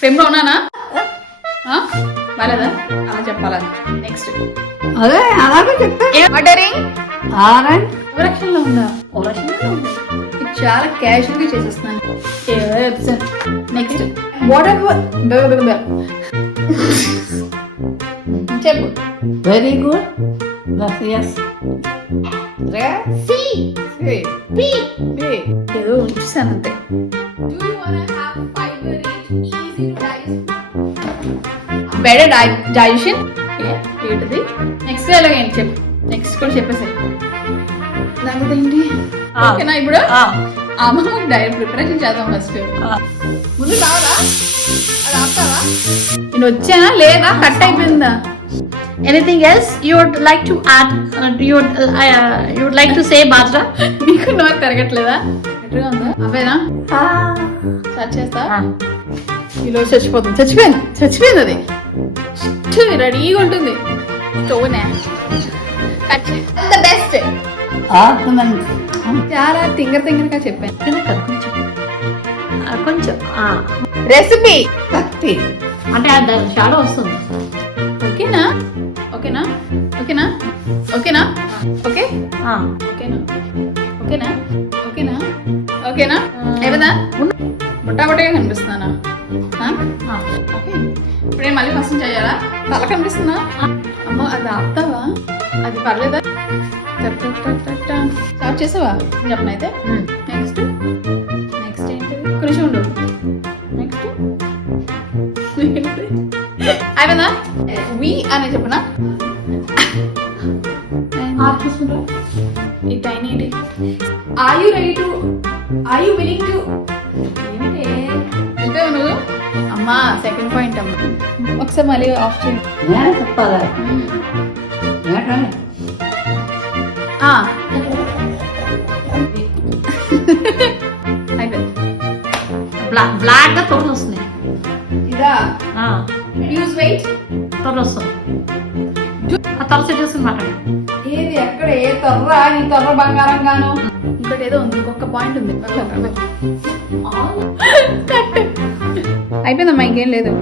ఫ్రేమ్లో ఉన్నానా బాలేదా అలా చెప్పాలా నెక్స్ట్ అదే అలాగే చెప్తా. ఆర్డరింగ్ ఆరెంజ్ ఓరక్షన్లో ఉందా ఓరక్షన్లో ఉంది ఇది చాలా క్యాజువల్గా చేసేస్తున్నాను నెక్స్ట్ వాట్ ఎవర్ చెప్పు వెరీ గుడ్. ఎస్ ఏదో ఉంచుతాను అంతే బెటర్ డైజెషన్ ఏంటిది నెక్స్ట్ ఎలాగైంది చెప్పు నెక్స్ట్ కూడా చెప్పేసారు దాని ఏంటి ఓకేనా ఇప్పుడు అమ్మ డైరెక్ట్ ప్రిపరేషన్ చేద్దాం ఫస్ట్ ముందు కావాలా అది ఆపుతావా నేను వచ్చానా లేదా కట్ అయిపోయిందా Anything else you would like to add? You would like to say, Bajra? నీకు నోరు తిరగట్లేదా ఎట్లా ఉందా అవేనా సర్చ్ చేస్తా ఈలో చచ్చిపోయింది అది రెడీగా ఉంటుంది స్టోనే ద బెస్ట్ ఆర్గ్యుమెంట్ చాలా తింగరగా చెప్పాను కొంచెం రెసిపీ కత్తి అంటే షాడో వస్తుంది. ఓకేనా ఓకేనా ఓకేనా ఓకేనా ఓకే ఓకేనా ఓకేనా ఓకేనా ఓకేనా ఏమన్నా బుట్టాబుట్టగా కనిపిస్తున్నానా ఓకే ఇప్పుడు నేను మళ్ళీ ఫస్ట్ చేయాలా తల కనిపిస్తుందా అమ్మ అది ఆపుతావా అది పర్లేదా స్టార్ట్ చేసావా చెప్పనైతే నెక్స్ట్ నెక్స్ట్ ఏంటిది ఒక్క నిమిషం ఉండు నెక్స్ట్ అయిపోయిందా వి అనే చెప్పనా ఈ టైన్ ఏంటి ఆర్ యూ విల్లింగ్ టు ఏంటి నువ్వు అమ్మా సెకండ్ పాయింట్ అమ్మా ఒకసారి మళ్ళీ ఆఫ్ చేయండి నేను చెప్పాలా అయిపోయింది బ్లాక్ గా తోడు వస్తున్నాయి. ఇదా యూజ్ వెయిట్ తోడు వస్తుంది. ఆ తొర సెట్ చేసుకుని మాట్లాడు. ఏది ఎక్కడ ఏ తొర్ర నీ తొర్ర బంగారం గాను ఇంకోటి ఏదో ఉంది ఇంకొక పాయింట్ ఉంది అయిపోయిందమ్మా ఇంకేం లేదు